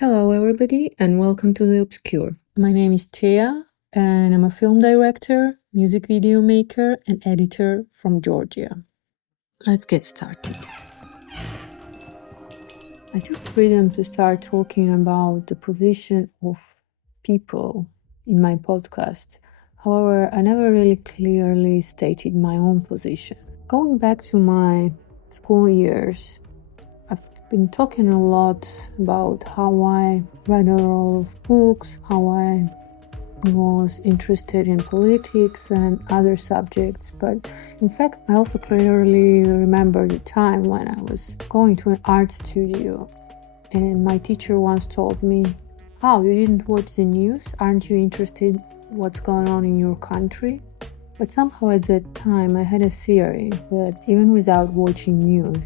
Hello, everybody, and welcome to The Obscure. My name is Tia, and I'm a film director, music video maker, and editor from Georgia. Let's get started. I took freedom to start talking about the provision of people in my podcast. However, I never really clearly stated my own position. Going back to my school years, I've been talking a lot about how I read a lot of books, how I was interested in politics and other subjects, but in fact I also clearly remember the time when I was going to an art studio and my teacher once told me, "Oh, you didn't watch the news? Aren't you interested in what's going on in your country?" But somehow at that time I had a theory that even without watching news,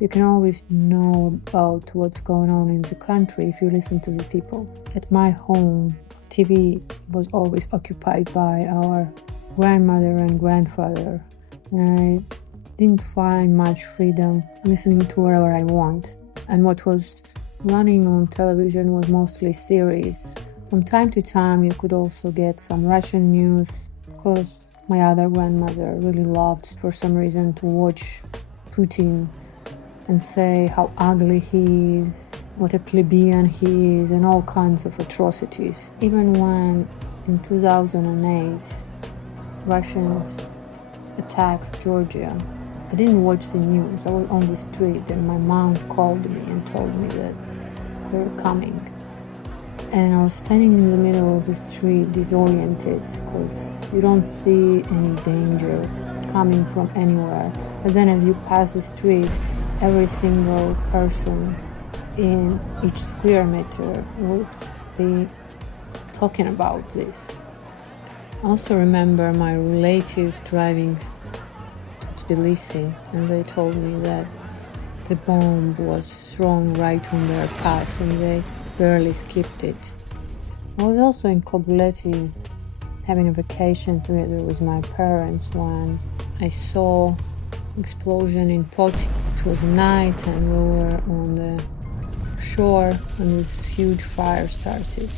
you can always know about what's going on in the country if you listen to the people. At my home, TV was always occupied by our grandmother and grandfather, and I didn't find much freedom listening to whatever I want. And what was running on television was mostly series. From time to time, you could also get some Russian news, because my other grandmother really loved, for some reason, to watch Putin and say how ugly he is, what a plebeian he is, and all kinds of atrocities. Even when in 2008 Russians attacked Georgia, I didn't watch the news. I was on the street and my mom called me and told me that they were coming. And I was standing in the middle of the street disoriented because you don't see any danger coming from anywhere. But then as you pass the street, every single person in each square meter would be talking about this. I also remember my relatives driving to Tbilisi, and they told me that the bomb was thrown right on their path and they barely skipped it. I was also in Kobuleti having a vacation together with my parents when I saw explosion in Poti. It was night and we were on the shore and this huge fire started.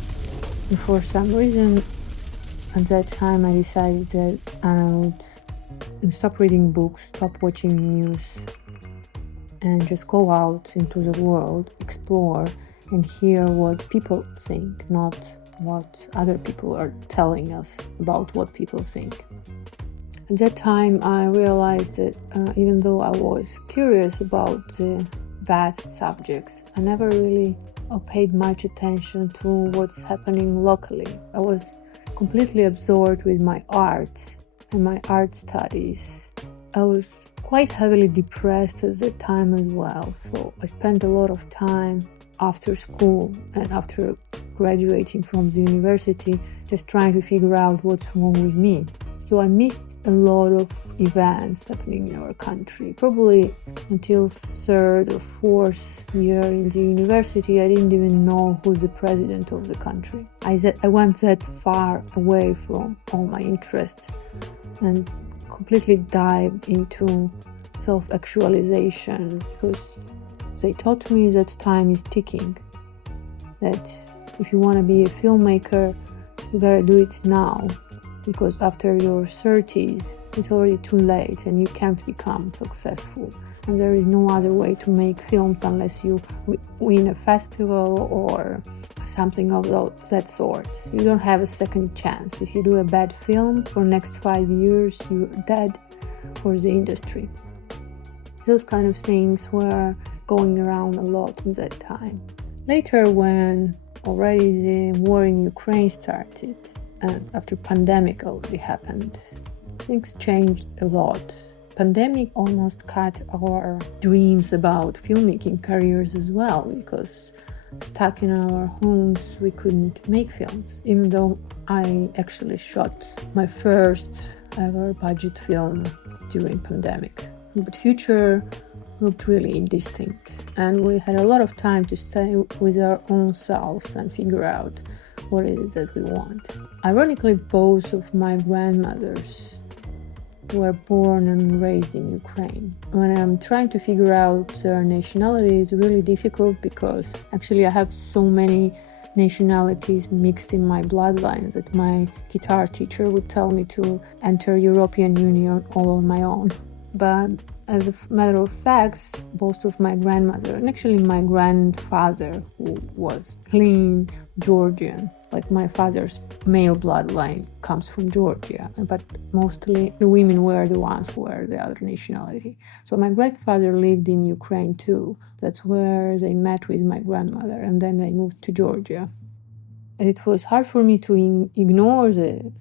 And for some reason at that time I decided that I would stop reading books, stop watching news, and just go out into the world, explore, and hear what people think, not what other people are telling us about what people think. At that time, I realized that even though I was curious about the vast subjects, I never really paid much attention to what's happening locally. I was completely absorbed with my art and my art studies. I was quite heavily depressed at that time as well, so I spent a lot of time after school and after graduating from the university just trying to figure out what's wrong with me. So I missed a lot of events happening in our country. Probably until third or fourth year in the university, I didn't even know who's the president of the country. I went that far away from all my interests and completely dived into self-actualization because they taught me that time is ticking, that if you want to be a filmmaker, you gotta do it now, because after your 30s, it's already too late and you can't become successful. And there is no other way to make films unless you win a festival or something of that sort. You don't have a second chance. If you do a bad film for next 5 years, you're dead for the industry. Those kind of things were going around a lot in that time. Later, when already the war in Ukraine started and after pandemic already happened, things changed a lot. Pandemic almost cut our dreams about filmmaking careers as well, because stuck in our homes we couldn't make films, even though I actually shot my first ever budget film during pandemic. But future looked really indistinct, and we had a lot of time to stay with our own selves and figure out what it is that we want. Ironically, both of my grandmothers were born and raised in Ukraine. When I'm trying to figure out their nationality, it's really difficult because actually I have so many nationalities mixed in my bloodline that my guitar teacher would tell me to enter European Union all on my own. But as a matter of fact, both of my grandmother and actually my grandfather, who was clean Georgian, like my father's male bloodline comes from Georgia, but mostly the women were the ones who were the other nationality. So my grandfather lived in Ukraine too. That's where they met with my grandmother, and then they moved to Georgia. It was hard for me to ignore the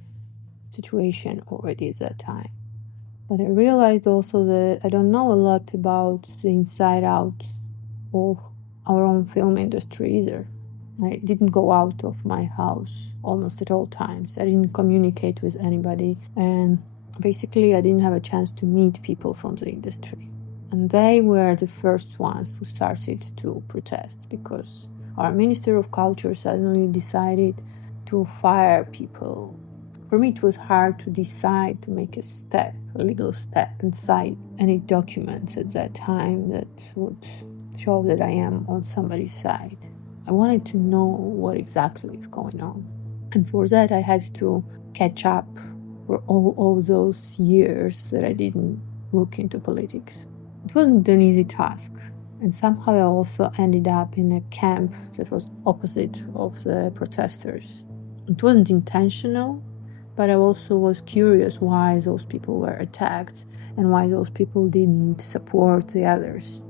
situation already at that time. But I realized also that I don't know a lot about the inside out of our own film industry either. I didn't go out of my house almost at all times. I didn't communicate with anybody, and basically I didn't have a chance to meet people from the industry. And they were the first ones who started to protest because our Minister of Culture suddenly decided to fire people. For me, it was hard to decide to make a legal step, and sign any documents at that time that would show that I am on somebody's side. I wanted to know what exactly is going on. And for that, I had to catch up for all those years that I didn't look into politics. It wasn't an easy task. And somehow I also ended up in a camp that was opposite of the protesters. It wasn't intentional, but I also was curious why those people were attacked and why those people didn't support the others.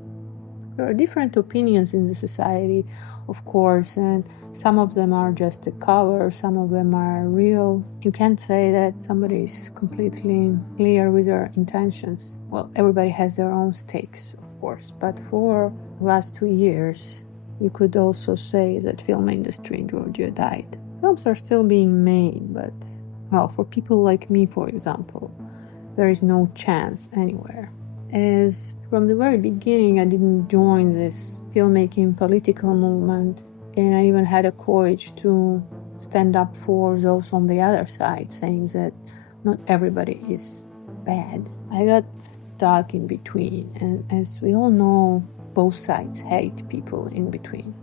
There are different opinions in the society, of course, and some of them are just a cover, some of them are real. You can't say that somebody is completely clear with their intentions. Well, everybody has their own stakes, of course, but for the last 2 years, you could also say that film industry in Georgia died. Films are still being made, but well, for people like me, for example, there is no chance anywhere. As from the very beginning, I didn't join this filmmaking political movement, and I even had a courage to stand up for those on the other side, saying that not everybody is bad. I got stuck in between, and as we all know, both sides hate people in between.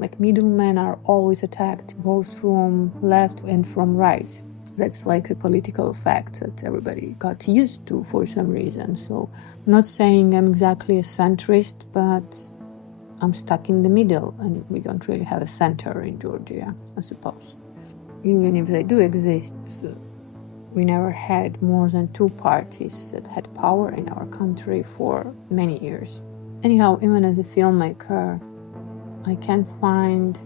Like middlemen are always attacked, both from left and from right. That's like a political fact that everybody got used to for some reason. So I'm not saying I'm exactly a centrist, but I'm stuck in the middle, and we don't really have a center in Georgia, I suppose. Even if they do exist, we never had more than 2 parties that had power in our country for many years. Anyhow, even as a filmmaker, I can't find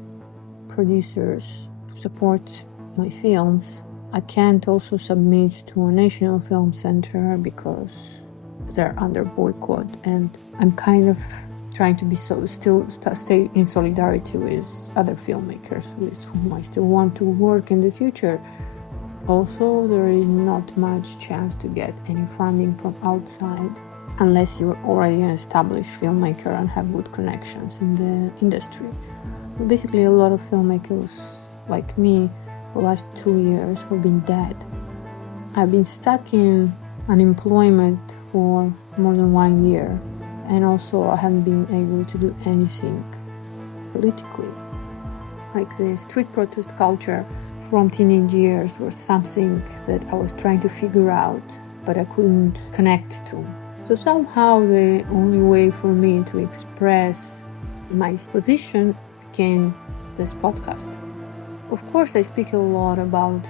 producers to support my films. I can't also submit to a national film center because they're under boycott, and I'm kind of trying to be stay in solidarity with other filmmakers with whom I still want to work in the future. Also, there is not much chance to get any funding from outside unless you're already an established filmmaker and have good connections in the industry. But basically, a lot of filmmakers like me the last 2 years have been dead. I've been stuck in unemployment for more than 1 year, and also I haven't been able to do anything politically. Like the street protest culture from teenage years was something that I was trying to figure out, but I couldn't connect to. So somehow the only way for me to express my position became this podcast. Of course, I speak a lot about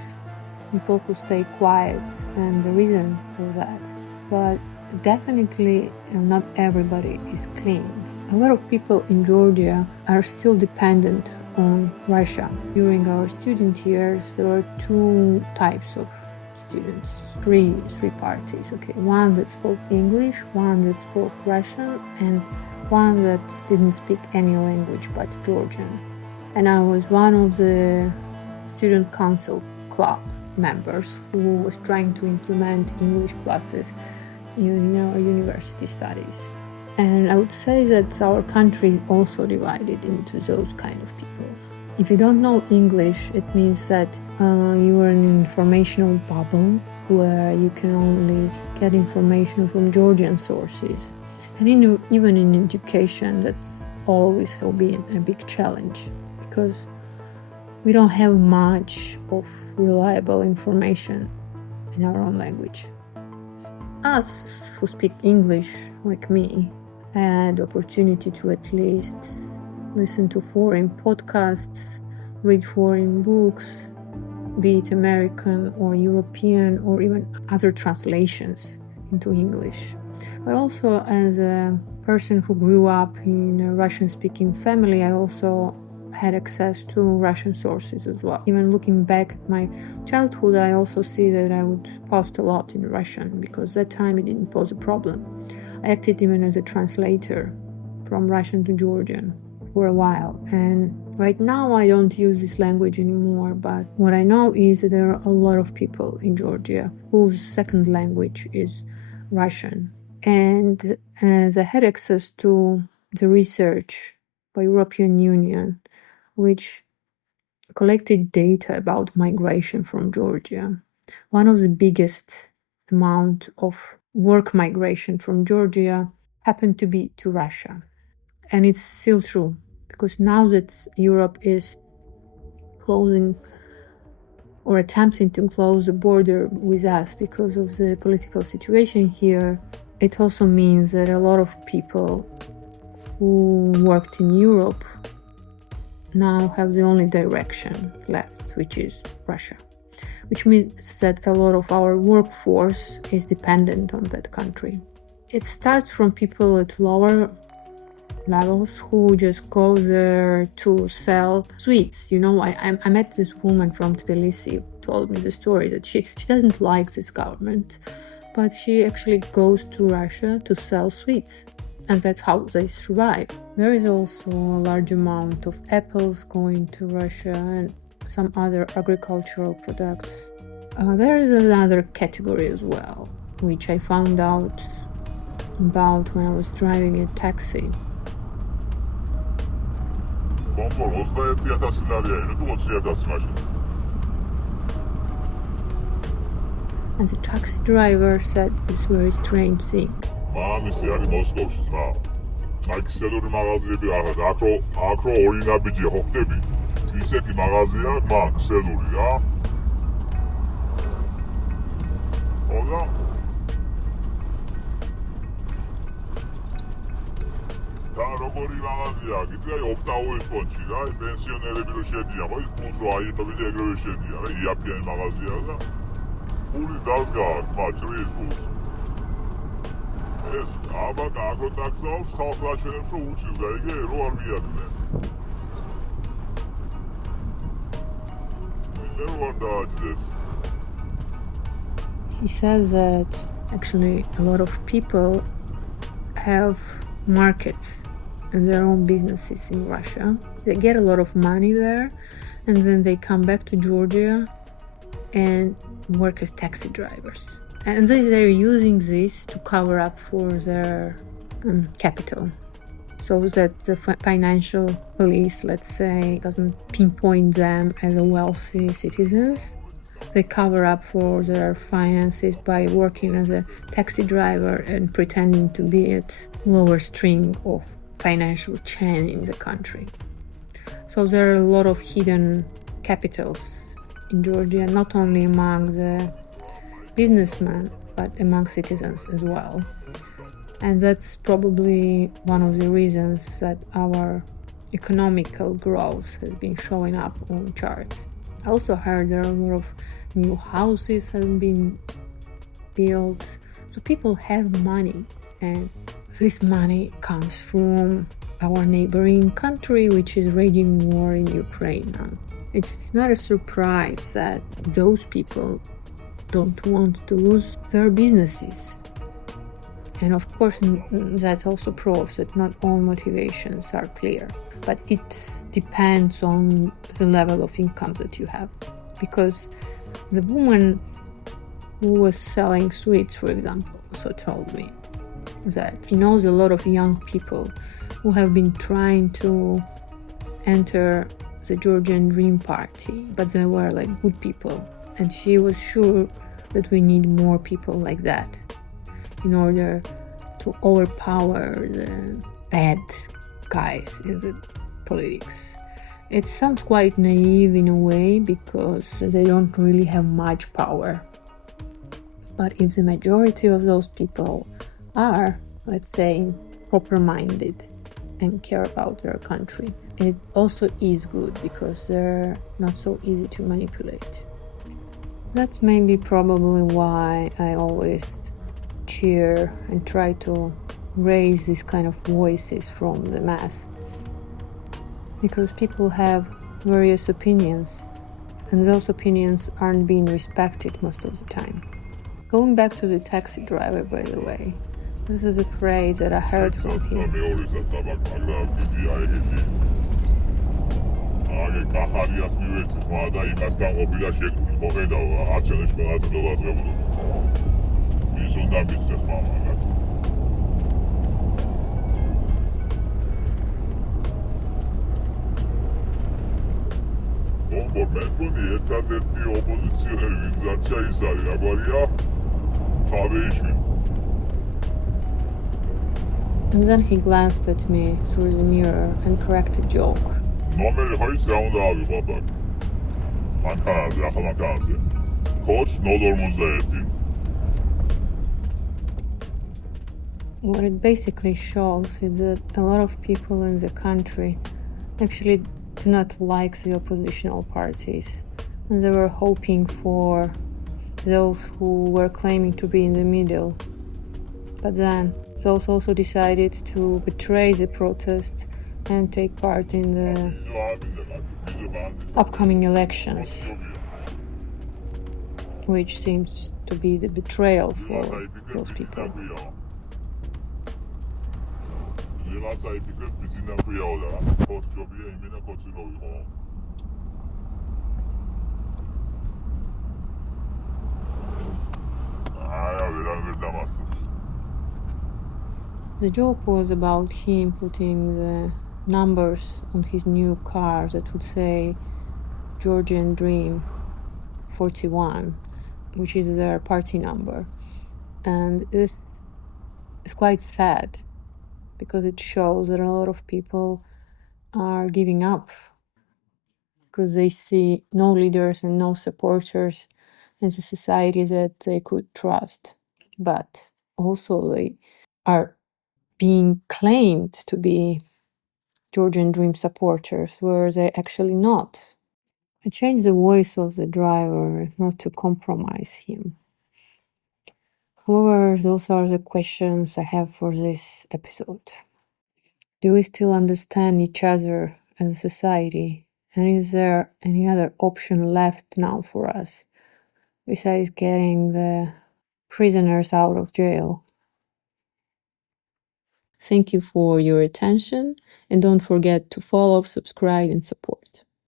people who stay quiet and the reason for that, but definitely not everybody is clean. A lot of people in Georgia are still dependent on Russia. During our student years, there were 2 types of students, three parties. Okay, one that spoke English, one that spoke Russian, and one that didn't speak any language but Georgian. And I was one of the student council club members who was trying to implement English classes in our university studies. And I would say that our country is also divided into those kind of people. If you don't know English, it means that you are in an informational bubble where you can only get information from Georgian sources. And even in education, that's always has been a big challenge, because we don't have much of reliable information in our own language. Us who speak English, like me, had the opportunity to at least listen to foreign podcasts, read foreign books, be it American or European or even other translations into English. But also, as a person who grew up in a Russian-speaking family, I also had access to Russian sources as well. Even looking back at my childhood, I also see that I would post a lot in Russian, because that time it didn't pose a problem. I acted even as a translator from Russian to Georgian for a while, and right now I don't use this language anymore, but what I know is that there are a lot of people in Georgia whose second language is Russian. And as I had access to the research by European Union, which collected data about migration from Georgia, one of the biggest amount of work migration from Georgia happened to be to Russia. And it's still true, because now that Europe is closing or attempting to close the border with us because of the political situation here, it also means that a lot of people who worked in Europe now have the only direction left, which is Russia, which means that a lot of our workforce is dependent on that country. It starts from people at lower levels who just go there to sell sweets. I met this woman from Tbilisi who told me the story that she doesn't like this government, but she actually goes to Russia to sell sweets, and that's how they survive. There is also a large amount of apples going to Russia and some other agricultural products. There is another category as well, which I found out about when I was driving a taxi. And the taxi driver said this very strange thing. He says that actually a lot of people have markets and their own businesses in Russia. They get a lot of money there, and then they come back to Georgia and work as taxi drivers. And they're using this to cover up for their capital, so that the financial police, let's say, doesn't pinpoint them as a wealthy citizens. They cover up for their finances by working as a taxi driver and pretending to be at lower string of financial chain in the country. So there are a lot of hidden capitals in Georgia, not only among the businessmen, but among citizens as well. And that's probably one of the reasons that our economical growth has been showing up on charts. I also heard there are a lot of new houses have been built. So people have money, and this money comes from our neighboring country, which is raging war in Ukraine now. It's not a surprise that those people don't want to lose their businesses. And of course, that also proves that not all motivations are clear. But it depends on the level of income that you have. Because the woman who was selling sweets, for example, also told me that she knows a lot of young people who have been trying to enter the Georgian Dream Party, but they were like good people. And she was sure that we need more people like that in order to overpower the bad guys in the politics. It sounds quite naive in a way because they don't really have much power. But if the majority of those people are, let's say, proper-minded and care about their country, it also is good because they're not so easy to manipulate. That's maybe probably why I always cheer and try to raise these kind of voices from the mass. Because people have various opinions, and those opinions aren't being respected most of the time. Going back to the taxi driver, by the way, this is a phrase that I heard from him. And then he glanced at me through the mirror and cracked a joke. What it basically shows is that a lot of people in the country actually do not like the oppositional parties, and they were hoping for those who were claiming to be in the middle. But then those also decided to betray the protest and take part in the upcoming elections, which seems to be the betrayal for those people. The joke was about him putting the numbers on his new car that would say Georgian Dream 41, which is their party number. And this is quite sad because it shows that a lot of people are giving up because they see no leaders and no supporters in the society that they could trust. But also they are being claimed to be Georgian Dream supporters, where they actually not. I changed the voice of the driver not to compromise him. However, those are the questions I have for this episode. Do we still understand each other as a society? And is there any other option left now for us besides getting the prisoners out of jail? Thank you for your attention, and don't forget to follow, subscribe, and support.